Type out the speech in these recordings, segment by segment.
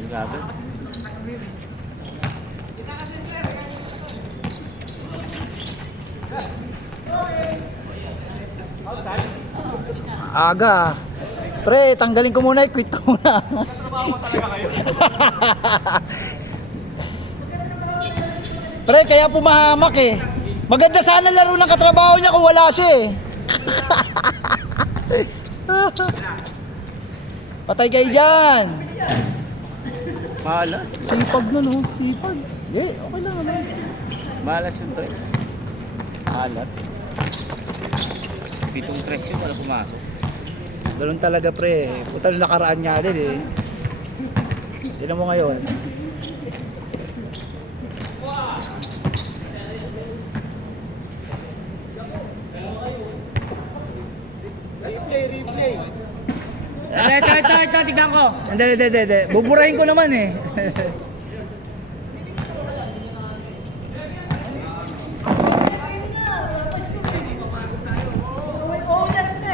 Agad. Aga. Pre, tanggalin ko muna, quit ko muna. Pre, kaya pumahamak eh. Maganda sana laro ng katrabaho niya kung wala siya eh. Patay kayo dyan. Malas. Sipag na no, sipag. Okay lang naman. Malas yung tres. Alat. 7 tres yun, wala pumasok. Ganun talaga pre. Puta na nakaraan nga din eh. Tignan mo ngayon. Replay. Ito, tignan ko. Hindi. Buburahin ko naman eh.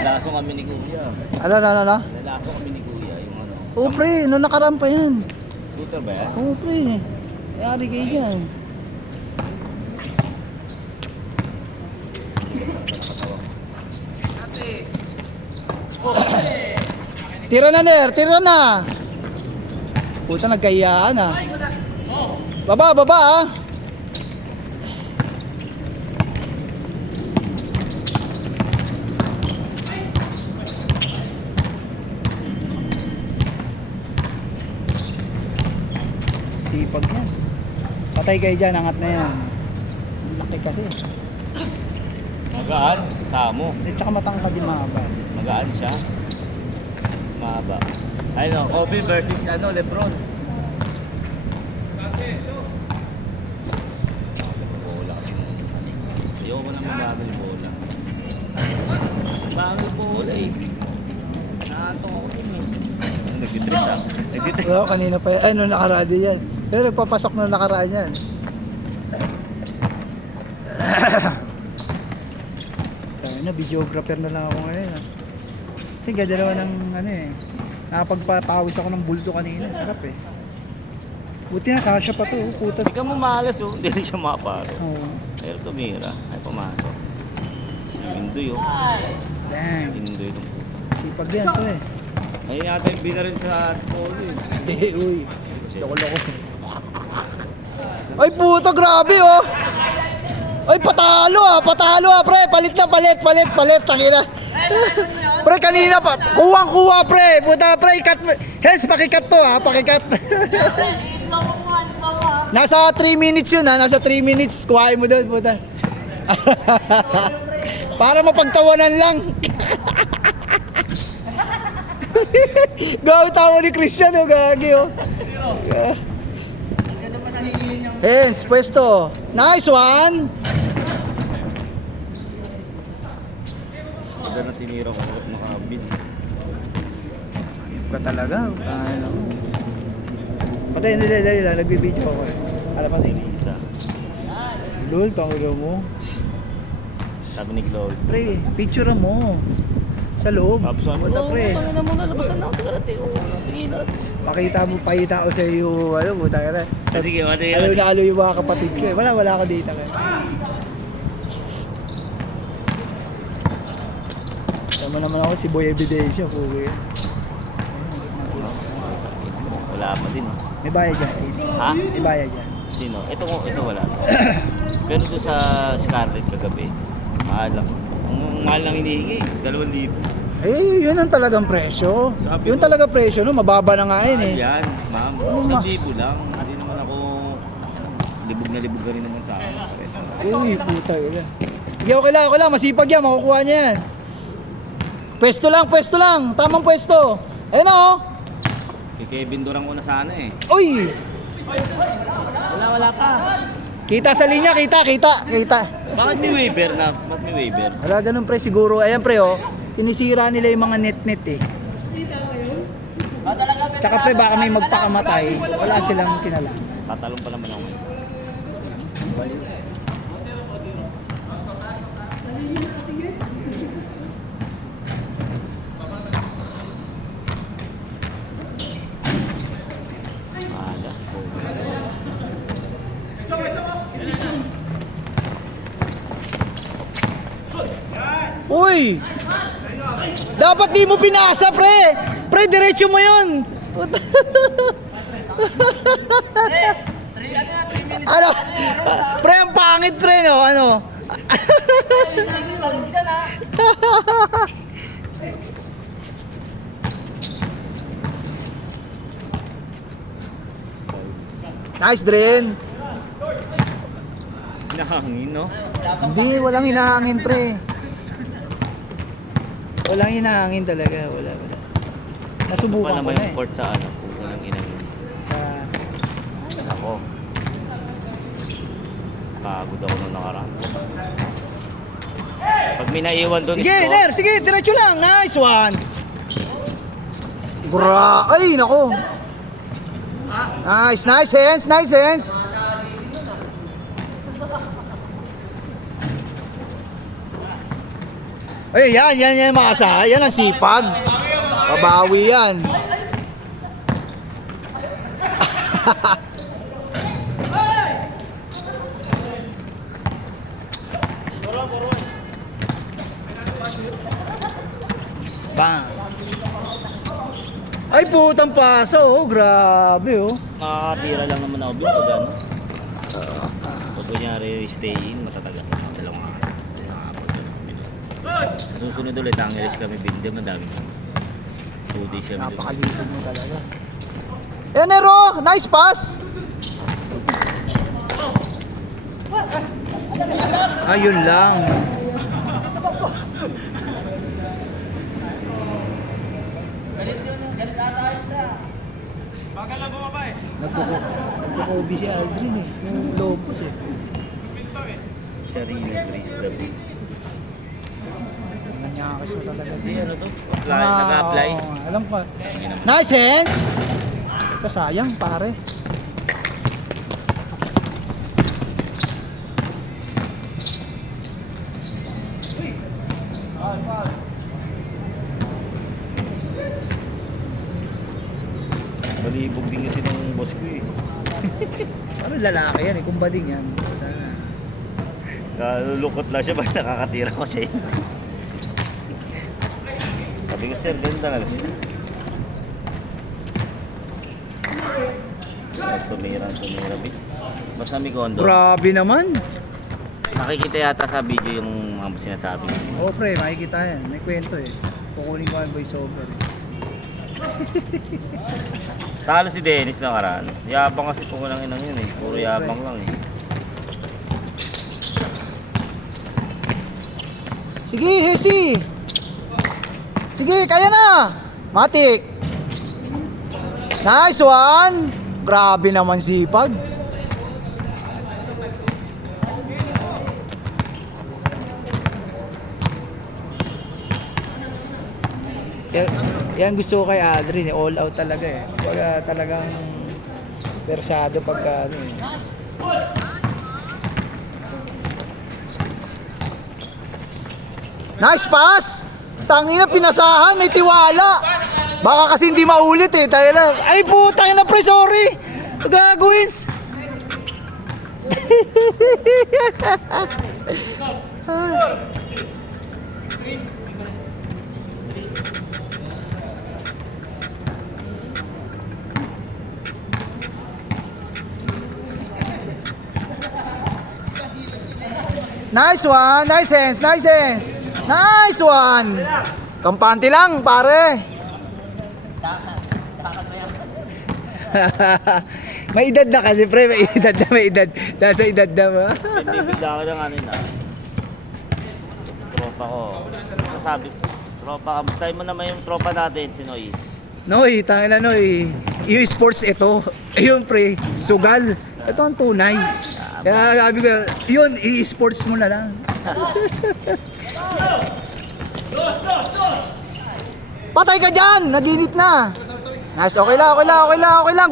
Laso kami ni Kuya. Ano? Laso kami ni Kuya. Yung ano. Oo pre, no nakaraan pa yan. Scooter ba yan? Oo pre. Yari kayo dyan. Tira na Ner, tira na. Puta nagkahiyaan ah. Baba ah. Sipag yan. Patay kayo dyan, angat na yan. Laki kasi. Magaan. Tamo. At saka matangkad din mahaba. Magaan siya. Mas mahaba. Ano, Kobe versus ano, Lebron. Bola kasi. Ayoko naman magamit bola. Magamit bola eh. Naantok ako din eh. Nagtitres ah. Nagtitres. Oo, kanina pa yan. Ay, nung nakaraan din yan. Pero nagpapasok nung nakaraan yan. Tayo na, videographer na lang ako ngayon. Kasi ganda ng ano eh. Nakapagpapawis ako ng bulto kanina. Sarap eh. Buti na, kasya pa to. Puta. Hindi ka mo malas oh. Hindi rin siya maparo. Oo. Pero tumira. Ay pumasok. Indoy oh. Dang. Indoy ng puto. Sipag yan to eh. Ayun yata yung bina rin sa polo eh. Hindi, uy. Loko-loko. Ay puta, grabe oh. Ay patalo ah, pre. Palit. Tangina. Pre, kanina pa. Kuwang-kuwa, pre. Puta, pre, ikat mo. Hens, pakikat to ha, pakikat. Nasa 3 minutes yun ha, nasa 3 minutes. Kuhain mo doon, puta. Para mapagtawanan lang. Gaw, tawa ni Christian oh, gagi oh. Hens, pwesto. Nice one. Maganda na tinira ko at makabid. Ayop ka talaga. Ano? Patay, hindi, dali lang. Nagbibideo ako eh. Alam pa sa'yo. Isa. Lol, tangilo mo. Sabi ni Chloe. Pre, picture mo. Sa loob. Kapsan mo. Puta pre. Tangina mo na, labasan na ako. Tingin na. Pakita ko sa iyo, ano, puta ka na. Sige, mati. Alo na alo yung mga kapatid ko eh. Wala ako data ka. Tama naman ako si Boy Evidencia, pugo yun. Wala pa din. May bayad dyan. Ha? May bayad dyan. Sino? Ito wala. Pero doon sa Scarlett kagabi, mahal lang. Ang mahal lang hinihingi, 2,000. Eh, yun ang talagang presyo. Sabi Yun mo. talaga presyo, no? Mababa na nga yun eh. Yan, ma'am. Ano ma- 1,000 lang. Hindi naman ako libog na rin naman sa akin. Uy, puta yun. Sige, okay lang. Masipag yan, makukuha niya yan. Pwesto lang. Tamang pwesto. Ayun o. Kay Kevin Durang ko na sana eh. Uy! Wala pa. Kita sa linya, kita. Bakit may waiver na? Bakit may waiver? Wala ganun pre, siguro. Ayan pre oh. Sinisira nila yung mga net eh. Tsaka pre, baka may magpakamatay. Wala silang kinalaman. Tatalong pa naman ako. Baliw. Uy! Dapat di mo pinasa, pre! Pre, diretso mo yun! Ano? Pre, ang pangit, pre, no? Ano? Nice, Dren! Nahangin, no? Hindi, walang hinahangin, pre. Walang hinahangin talaga, wala. Ito pa Nasubukan ko naman na yung eh. court sa ano, unang inang yun. Sa... Ako. Pagod ako nung nakaraan. Pag may naiwan doon Sige, score, Ner, sige, diretso lang. Nice one. Ay, nako. Nice, nice hands, nice hands. Ay, yan makasa. Yan ang sipag. Babawi yan. Bang. Ay, putang paso, oh. Grabe, oh. nakakatira lang naman ako doon pag ano. Pag kunyari stay in, matatagal. Dalawang araw. Sa susunod ulit, Angeles kami bindi, madami. 2 days kami doon. Napakalipid mo talaga. Nero, nice pass. Ayun lang. Nagpo-COVID si Aldrin eh. Yung Lopos eh. Sharina Grace David. Nanyakas mo talaga Hindi, din. ano to? Apply, nag-apply. Oo, alam pa. Hindi naman. Nice hands! Ito sayang pare. Balibog din kasi ng boss ko eh. Ano lalaki yan eh, kung bading yan. Nalulungkot lang siya, bakit nakakatira ko siya eh. Sabi ko, sir, ganun talaga siya. Tumira eh. Mas nami kondo. Grabe naman. Nakikita yata sa video yung mga sinasabi niya. Oo pre, makikita yan. May kwento eh. Kukunin ko ang voice over. Talo si Dennis na karaan. Yabang kasi po lang inang yun eh. Puro yabang lang eh. Sige, Hesi. Sige, kaya na. Matik. Nice one. Grabe naman sipag. Yan gusto ko kay Aldrin, all out talaga eh. Kaya talagang versado pagka ano eh. Nice pass! Tangina, pinasahan, may tiwala. Baka kasi hindi maulit eh. Tayo na. Ay putang na pre, sorry. Gagawins. Nice one, nice hands, nice hands. Nice one. Kampante lang, pare. May edad na kasi, pre. May edad. Nasa edad na ba? Hindi bigla ako ng ano yun ah. Tropa ko. Sasabi, tropa, kamustahin mo naman yung tropa natin, si Noy. Noy, tangin na Noy. E-sports ito. Ayun pre, sugal. Ito ang tunay. Kaya sabi ko, yun, e-sports mo na lang. Patay ka dyan! Naginit na. Nice, okay lang.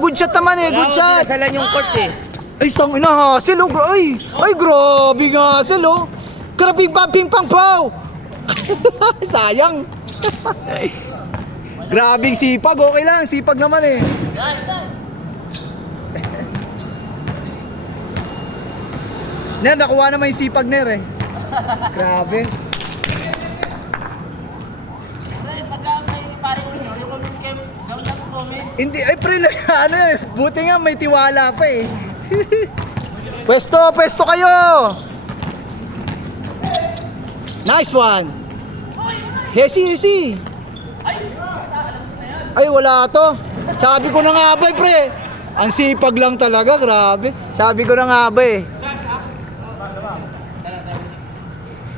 Good shot naman eh, good shot. Sinasalan yung court eh. Ay, sang ina, hassle oh. Ay, grabe nga hassle oh. Grabe pa, ping pang pow. Sayang. Grabing sipag, okay lang. Sipag naman eh. Ner, nakuha naman yung sipag Ner eh. Grabe. Hindi, ay pre, ano eh, buti nga may tiwala pa eh. Pwesto kayo! Nice one! Hesi! Ay, wala to. Sabi ko na nga ba eh, pre. Ang sipag lang talaga, grabe. Sabi ko na nga ba eh.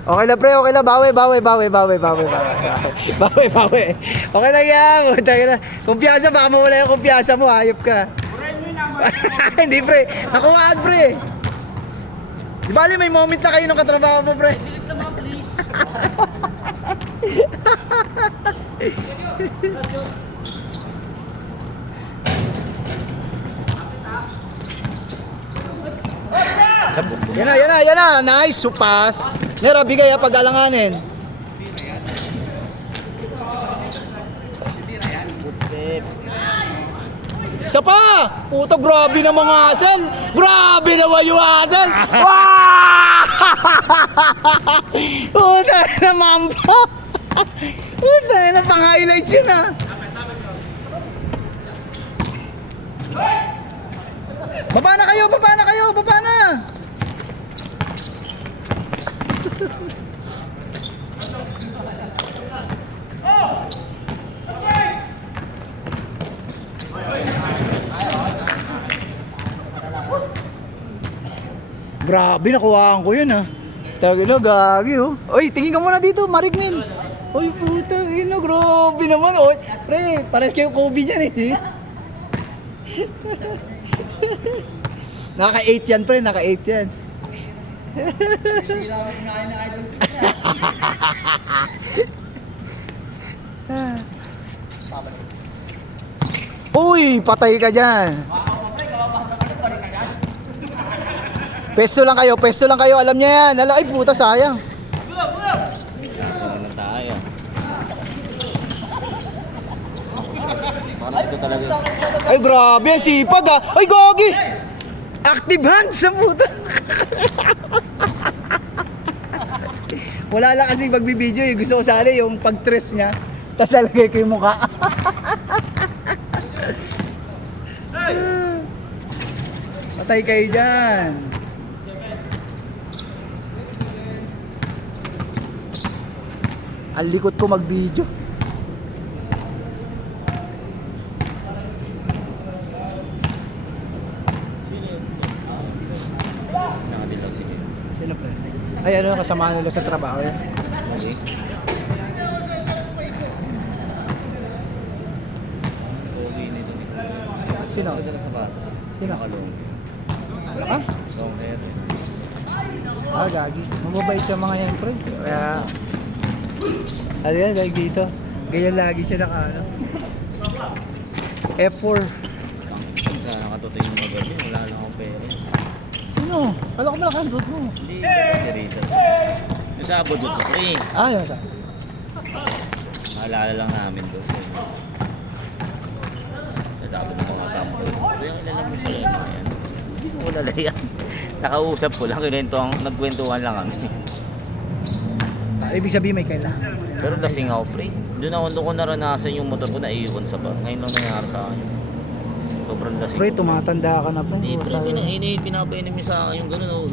Okay lang pre, okay lang. Bawi. Okay lang yan. Kumpiyansa, baka mawala yung kumpiyansa mo. Hayop ka. Hindi pre, nakuhaan pre. Di bali may moment na kayo ng katrabaho mo pre. Delete naman, please. Yan na. Nice, supas. Nera, bigay ha, pag-alanganin. Good step. Isa pa! Puto, grabe na mga asal! Grabe naman yung asal! Wow! Puta na mampa! Puta na pang-highlights yun ah! Baba na kayo! Baba na! Grabe, nakuhaan ko yun ah. Tagalo, gagi oh. Oy, tingin ka muna dito, Marikmin. Oy, puta, ino, grabe naman. Oy, pre, pares kayo Kobe dyan eh. Naka-8 yan, pre, naka-8 yan. Uy, patay ka dyan. Pesto lang kayo, alam niya yan. Ay puta, sayang. Ano na tayo. Parang ito talaga. Ay grabe, ang sipag ah. Ay gogi! Active hands sa puta. Wala lang kasi pagbibideo eh. Gusto ko sana yung pag-tres niya. Tapos lalagay ko yung mukha. Patay kayo dyan. Ang likot ko mag-video. Nakadilaw sige. Sino pre? Ay ano, kasama nila sa trabaho yun. Mali. Okay nito ni Kuya. Sino? Ito na sa batas. Sino? Nakalong. Wala ka? Long hair. Ah, gagi. Mababait yung mga yan, pre. Kaya... Ano yan, like dito. Ganyan lagi siya naka ano. F4. Pagka nakatuto yung mga gabi, wala lang akong pera. Sino? Kala ko malaki ang dot mo. Hindi, si Rita. Yung sa abod doon, pre. Ah, yun siya. Maalala lang namin doon. Sabi ng mga kampo. Ito yung ilalang mo pala yung mga yan. Hindi ko wala yan. Nakausap ko lang, nagkwentuhan lang kami. Ah, ibig sabihin may kailangan. Pero lasing ako, pre. Doon ko naranasan yung motor ko na iiwan sa bar. Ngayon lang nangyari sa akin. Sobrang lasing. Pre, tumatanda ka na, pre. Hindi, pre, pinapainom niya sa akin yung gano'n. Oh.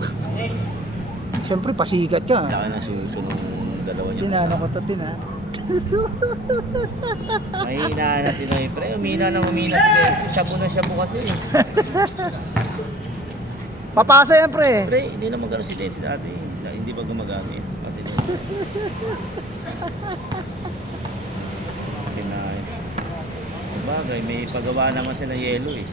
Siyempre, pasikat ka. Laki na susunod dalawa niya. Tinano ko to, Mahina na si Noy, pre. Umina si Noy. Shabu na shabu kasi. Papasa yan, pre. Pre, hindi na magkaroon si Tensi dati. Hindi ba gumagamit? Pati na. Pinayos. Bagay, may pagawa naman siya na yelo eh.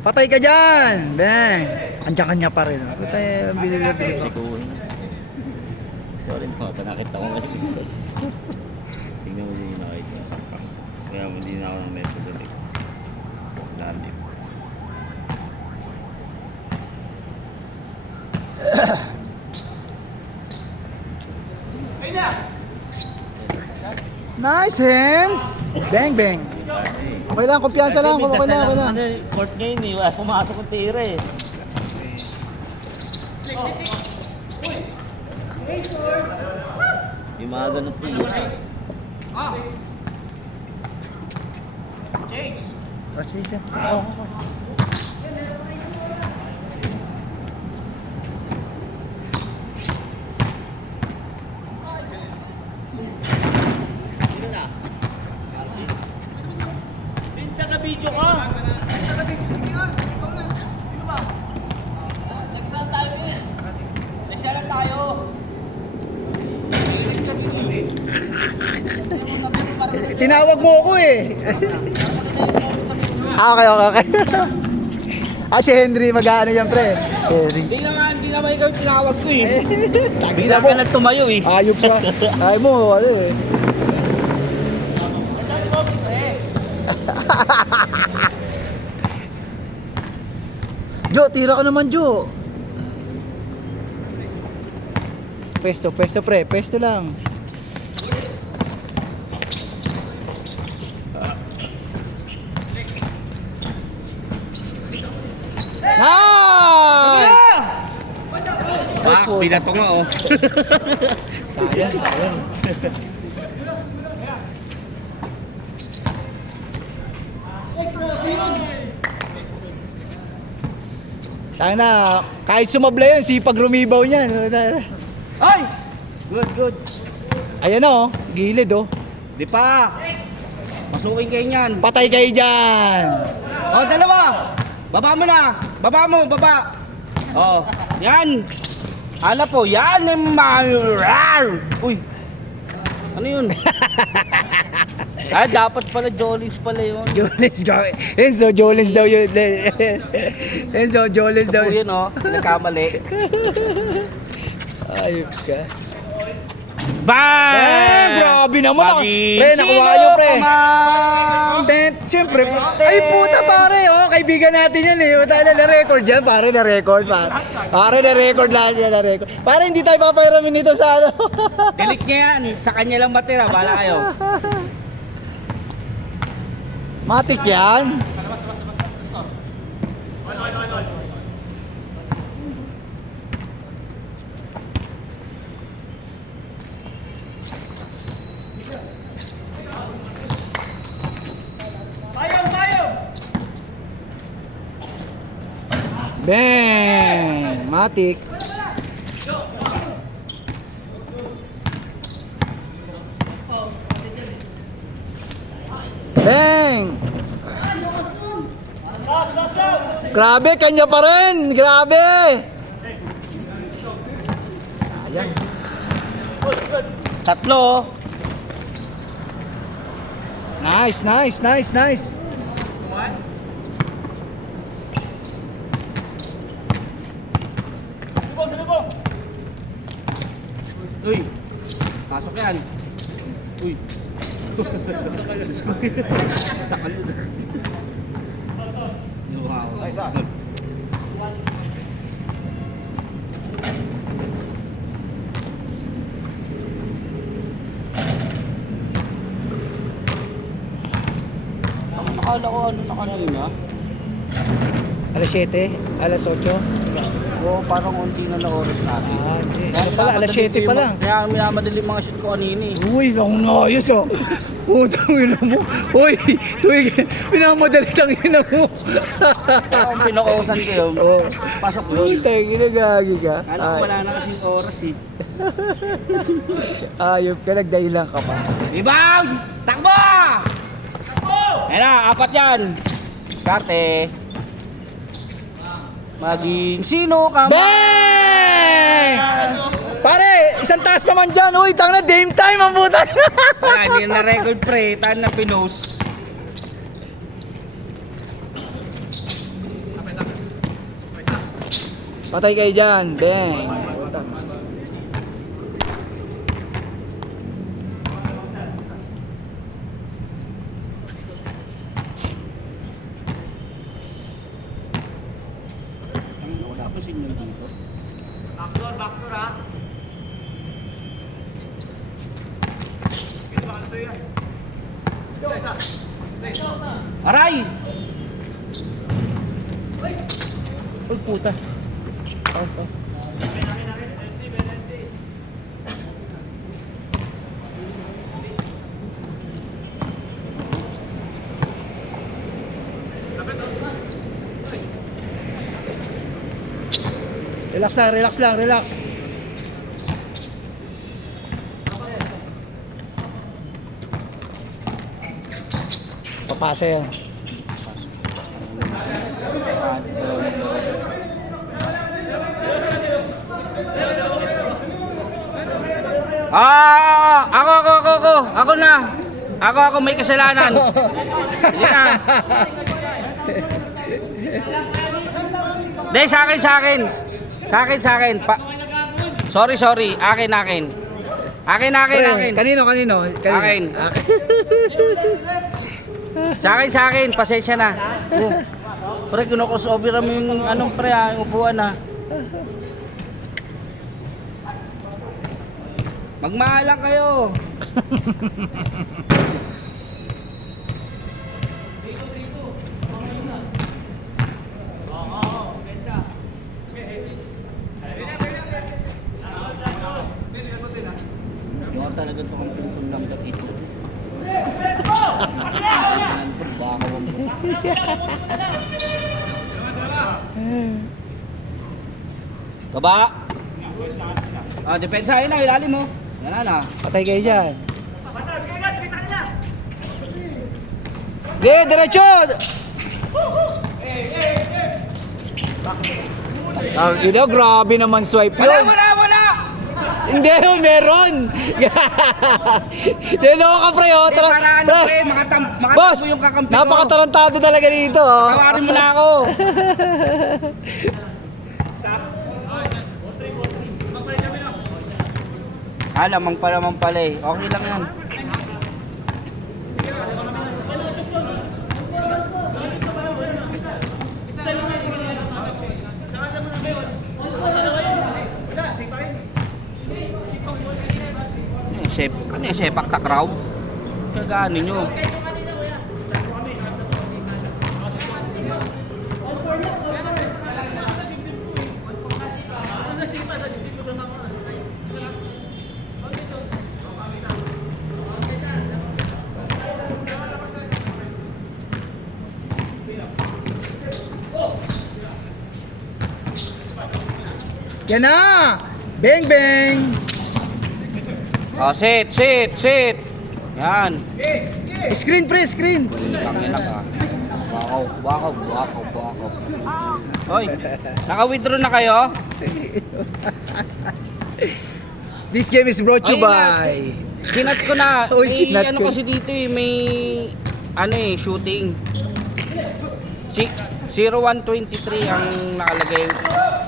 Patay ka dyan! Bang! Andiyan kanya pa rin. Patay, bilib. Sikuhin. Sorry mga panakita ko ngayon. Tingnan mo din yung nakita. Kaya hindi na ako ng message sa tip. Dami. Nice hands! Bang, bang! Okay lang, kumpiyansa lang. Okay lang. Court game eh. Wala pumasok ang tira eh. Yung mga ganun po yun. Rasisya. Oo. Taga-video ka! Next time tayo eh. Special lang tayo. Tinawag mo ako eh. Okay, okay, okay. Si Henry, mag-ano yan, pre? Henry. Hindi naman ikaw tinawag ko eh. Tagi Hindi na mo. ka na tumayo eh. Ayop ka. Ay mo, ano eh. Jo, tira ka naman, Jo. Pwesto, pwesto, pre. Pwesto lang. Nice! Binato nga oh. Sayang, sayang. Tayo na, kahit sumabla yun, sipag rumibaw niyan. Ay! Good, good. Ayan o, gilid o. Di pa. Masukin kayo niyan. Patay kayo dyan. O, dalawa. Baba mo na. Baba mo, baba. Oh, yan. Hala po, yan yung rar. Uy. Ano yun? Dapat pala Jolins pala yun. Jolens, Enzo, Jolens daw yun. Enzo, Jolens Ito daw po yun. yun oh, nagkamali. Ayop ka. Bang! Grabe naman ako. Magi- Pre, nakuha Sino nyo, pre. kamang? Tent, syempre. Ay, puta pare. Oh, kaibigan natin yan eh. Tayo na-record yan. Pare, na-record. Pare, na-record lahat yan. Na-record. Pare, hindi tayo papairamin nito sa ano. Delete niya yan. Sa kanya lang matira. Bala kayo. Matik yan. Bang! Matik. Bang! Grabe, kanya pa rin! Grabe! Sayang. Tatlo. Nice, nice, nice, nice. Uy. Pasok yan. Uy. Sa kalod. Wow. Ay, sa. Akala ko ano sa kanina. Alas 7, alas 8. Oo, parang unti na oras natin. Hindi. Ano pala, alas 7 pa lang. Kaya minamadali mga shoot ko kanina eh. Uy, ang nayos oh. Putang ina mo. Uy, tuwig, pinamadali ang ina mo. Kung pinakausan ko yun, Oh. pasok yun. Putang ina, gagi ka. Alam ko wala na kasing oras eh. Ayop ka, nagdahilan ka pa. Rebound! Takbo! Ayan na, apat yan. Diskarte. Maging sino ka man. Bang! Pare, isang taas naman dyan. Uy, tang na, game time ang puta. Wala, hindi na record pre. Tan na pinost. Patay kayo dyan. Bang. Wala pa signal dito. Backdoor ha. Aray! Uy, puta. Oh, oh. Relax lang, relax. Papasa yan. Ako na. Ako may kasalanan. Hindi na. Hindi, sa akin. Sorry. Akin. Kanino? Akin. Sa akin. Pasensya na. Oh. Pre, kinocrossover mo yung anong pre, yung upuan ha. Magmahalang kayo. Gawa talaga ito kang pilitong number 8. Baba. Depensa na, ilalim mo. Yan na. Patay kayo dyan. Diretso! Ang ina, grabe naman swipe yun. Wala! Hindi, meron. Dino ka, pre, oh. Para ano pre, Boss, makatampo yung kakampi ko. napakatarantado talaga dito, oh. Tawarin mo na ako. Lamang pala eh. Okay lang yan. Ano yung sepak takraw? Kagano nyo? Yan na! Bang, bang! Oh, sit. Yan. Screen, pre, screen! Tangina ka. Wakaw. Hoy, naka-withdraw na kayo? This game is brought to you Ayun na. by... Chinat ko na. Uy, May chinat ano ko. kasi dito eh, may shooting. 0123 ang nakalagay.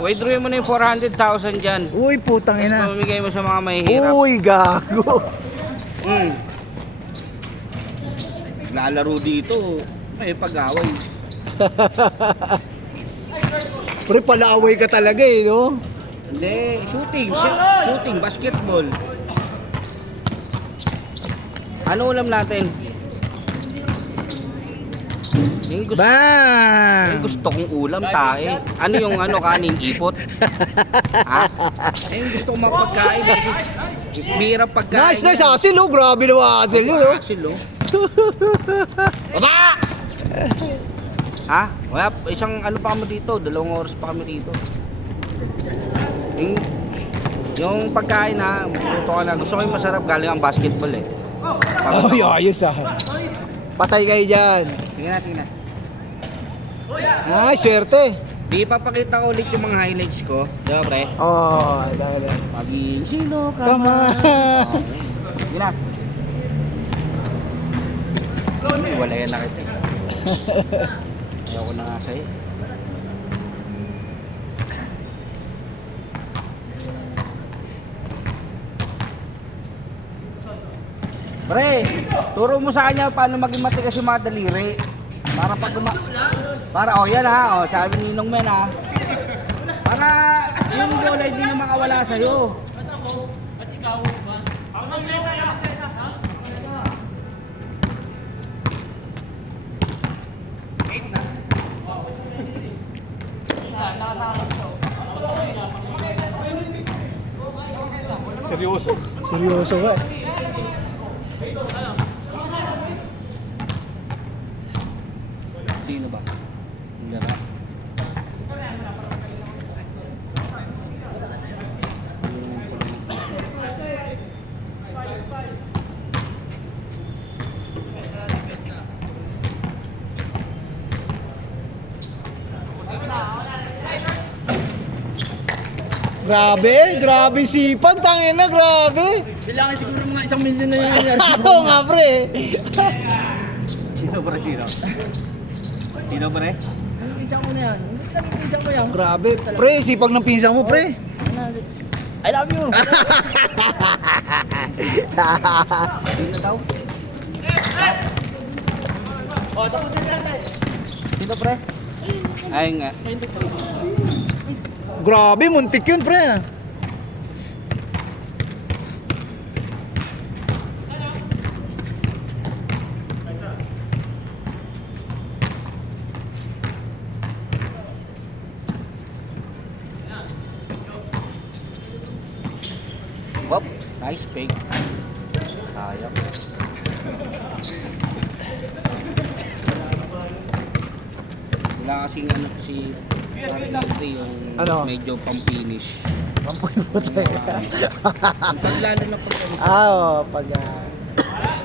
Withdraw mo na yung 400,000 dyan. Uy, putang Tapos ina. pamamigay mo sa mga mahihirap. Uy, gago. Lalaro dito. May pag-away. Pre, palaaway ka talaga eh, no? Hindi, shooting, basketball. Ano ulam natin? Yung Bang! gusto kong ulam, tae. Ano yung kanin, ipot? Ha? Yung gusto kong mapagkain kasi bihirap pagkain. Nice, Hassel, oh. Grabe na Hassel yun, oh. Hassel, oh. Baba! Ha? Wala, isang pa kami dito, 2 oras pa kami dito. Yung pagkain ha, luto ka na. Gusto ko yung masarap, galing ang basketball eh. Ay, ayos ah. Patay kayo dyan. Sige na. Ay, swerte. Di papakita ko ulit yung mga highlights ko. Diba pre? Oh, dahil. Maging sino ka Tama. man. Sige na. Wala yan na kita. Ayoko na nga sa'yo. Pre, turo mo sa kanya paano maging matigas yung mga daliri. Para pag yan ha, sabi ni Ninong Men ha. Para yung bola hindi na makawala sa'yo. Seryoso ba? Sino ba? Hindi ba? Grabe sipag, tangina, grabe. Kailangan siguro mga 1 milyon na yun. Oo nga, pre. Sino pre, sino? Sino pre? Anong pinsan mo na yan? Anong pinsan mo yan? Grabe, pre, sipag ng pinsan mo, pre. I love you! Sino daw? Sino pre? Ay nga. Grabe, muntik yun, pre. Wop, nice pick. Sayang. Wala kasing ano si Ate yung Ano? medyo pang-finish. Mampoy puta. Paglalo na pag Oo, pag...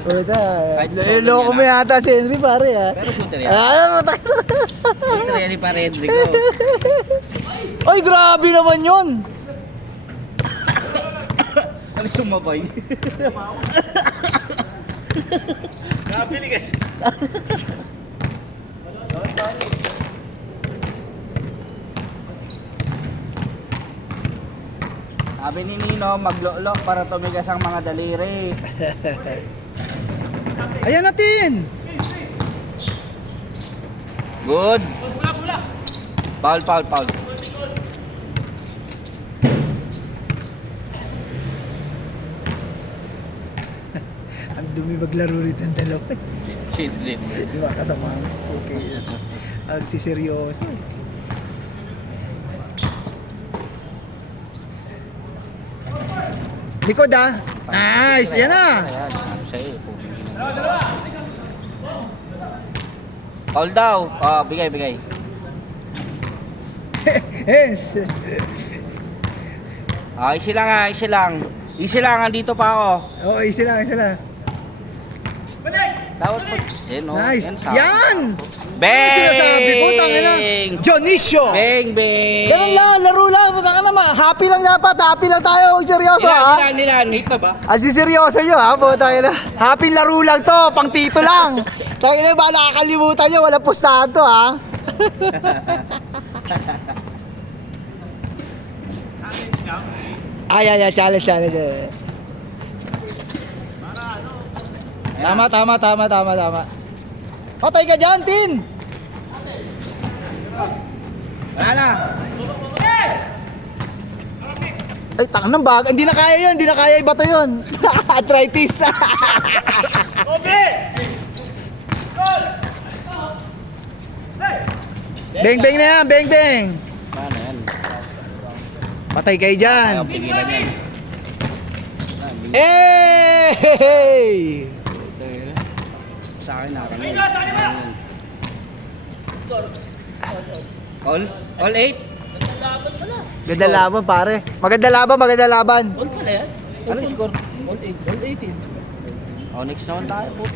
Puta. Kahit Loko mo yata si Henry, pare, ha. Pero shooter yan. Alam mo, Shooter yan ni pare Henrico. Ay, grabe naman yun. Ano sumabay? Grabe ni guys. Sabi ni Nino, maglolo para tumigas ang mga daliri. Ayan natin. Good. Foul. Ang dumi maglaro rito ng dalawa. Shit. Di ba, kasama. Okay. Agsiseryoso. Likod, ah. Nice. Yan na. Ayan, sa'yo. Foul daw. Oh, bigay. Yes. Easy lang. Easy lang, andito pa ako. Oo, easy lang. Dapat po. Nice. sa- Yan. Bang! Ano sinasabi ko? Tangina. Dionisio. Bang! Ganun lang, laro lang. Tangina naman. Happy lang dapat. Happy lang tayo. Seryoso, ha? Ilan? 8 na ba? Asi seryoso nyo, ha? Tangina. Happy laro lang to. Pang tito lang. Tangina ba, nakakalimutan nyo. Wala pustahan to, ha? Ay, challenge. Tama. Patay ka dyan, Tin! Wala na. Ay, tangan ng bag. Hindi na kaya ibato yun. Arthritis. Bang na yan, bang. Paano yan? Patay kayo dyan. Ayaw pigilan yan. Hey! Sa akin nakakamil. All 8? Ganda laban, pare. Maganda laban. All pala yan? Ano yung score? All 8. All 18. Oh, next naman tayo po.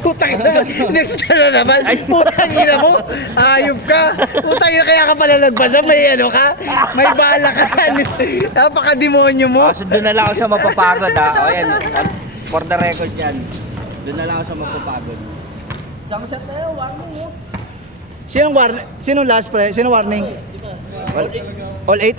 Putang ina, next ka na naman. Putang ina mo. Ayop ka. Putang ina, kaya ka pala nagbasa. May ano ka? May bala ka. Napaka-demonyo mo. So doon na lang ako sa mapapagod ha. O yan. For the record yan. Doon na lang ako sa mapapagod. Isang shot na yun. Warning mo. Sinong last pre? Sinong warning? All 8.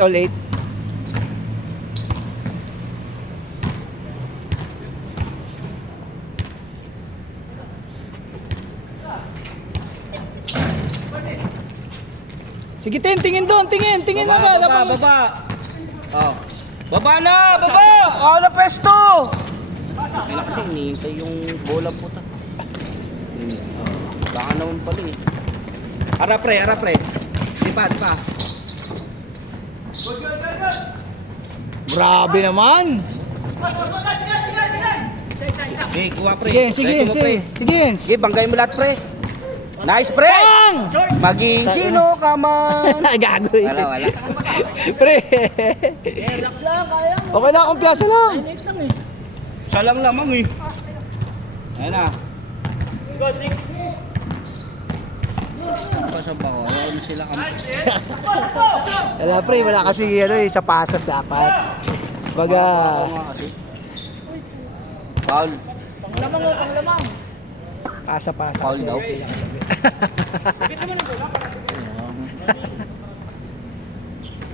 Sige, tingin doon. Tingin na ka. Baba. Oh. Baba na! Oh, na pesto! Kailan kasi hinihintay yung bola po ta. Baka naman pala eh. Harap pre. Di pa. Grabe naman. Okay, kuha pre. Sige. Banggay mo lahat pre. Nice pre! Maging sino ka man? Gago. Wala. Pre. Relax lang, kaya mo. Okay na, kumpiyansa lang. Isa lang lamang eh. Ayan na. kasab ako. Ayaw na sila kami. Wala pre, wala kasi ano eh, sa pasas dapat. Baga, Oo nga kasi. Foul. Panglamang o, panglamang. pasa-pasa. Foul kasi daw. okay lang.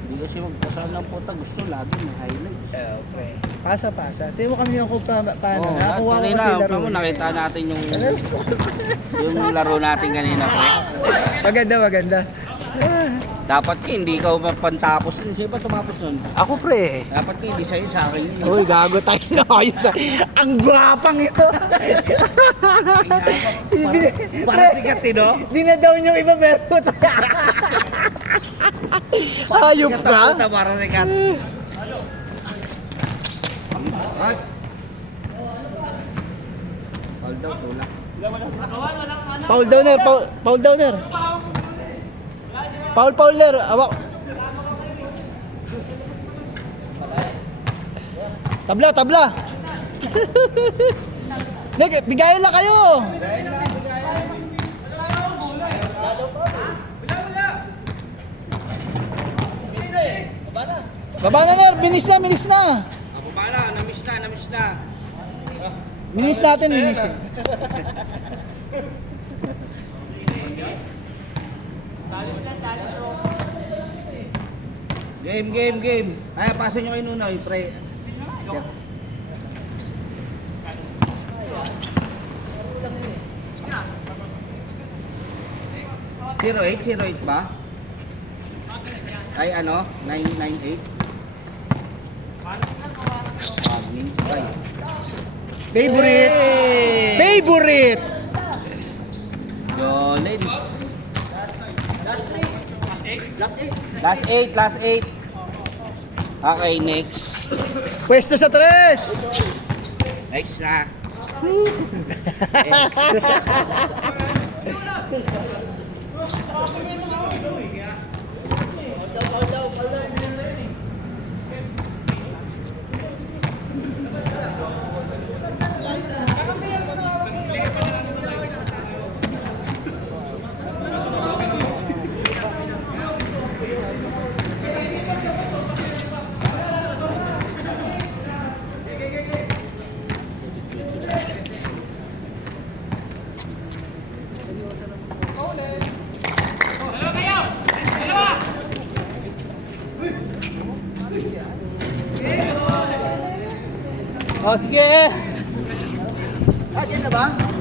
Hindi kasi magpasal ng puta. Gusto lagi may highlights. Pre, pasa-pasa. Tingnan mo kami yung kung paano. Oo, Nakakuha ko kanina, kasi laro. mo nakita natin yung laro natin kanina, pre. Maganda, maganda. Dapat ka, hindi ka mapantapos. Sino ba tumapos nun? Ako pre. Dapat ka, hindi sa'yo, sa akin yun. Uy, gago tayo na ayos. Ang gwapang ito. Para sikat, no? Dinadown yung iba pero hayop ka? Para sikat. Ay. Hold daw, tulak. Paul Downer, Paul Downer. Paul Pauler, awak. Tabla, tabla. Bigayan lang kayo. Baba na, Ner. Binis na, binis na. Ako ba na? Namiss na, namiss na. Binis natin, binis. Game, game, game. Ay, pasin nyo kay Nunoy, pre. Zero 8 ba? Ay ano? 998? Favorite. Hey! Favorite. Yolins. Last 8. Okay, next. Pwesto sa tres. Next na. Oh, sige. Ah, yan na ba?